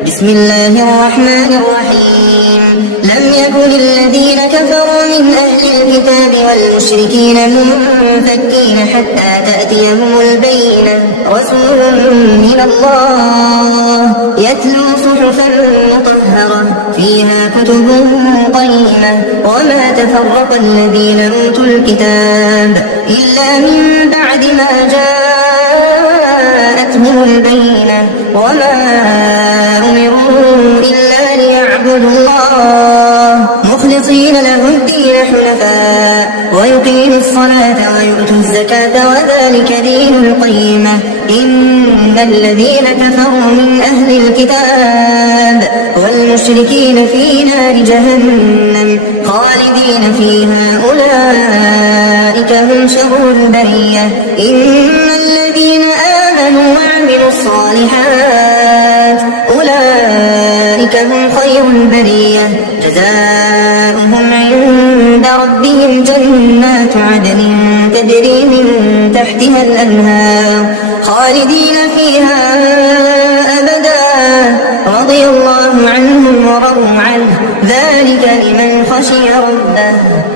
بسم الله الرحمن الرحيم لم يكن الذين كفروا من أهل الكتاب والمشركين منفكين حتى تأتيهم البينة رسول من الله يتلو صحفا مطهرة فيها كتب قيمة وما تفرق الذين أوتوا الكتاب إلا من بعد ما جاءتهم البينة وما أمروا إلا ليعبدوا الله مخلصين له الدين حنفاء ويقيموا الصلاة ويؤتوا الزكاة وذلك دين القيمة إن الذين كفروا من أهل الكتاب والمشركين في نار جهنم خالدين فيها أولئك هم شر البرية إن الذين آمنوا وعملوا الصالحات أولئك هم خير البرية جزاؤهم عند ربهم جنات عدن تجري من تحتها الأنهار خالدين فيها أبدا رضي الله عنهم ورضوا عنه ذلك لمن خشي ربه.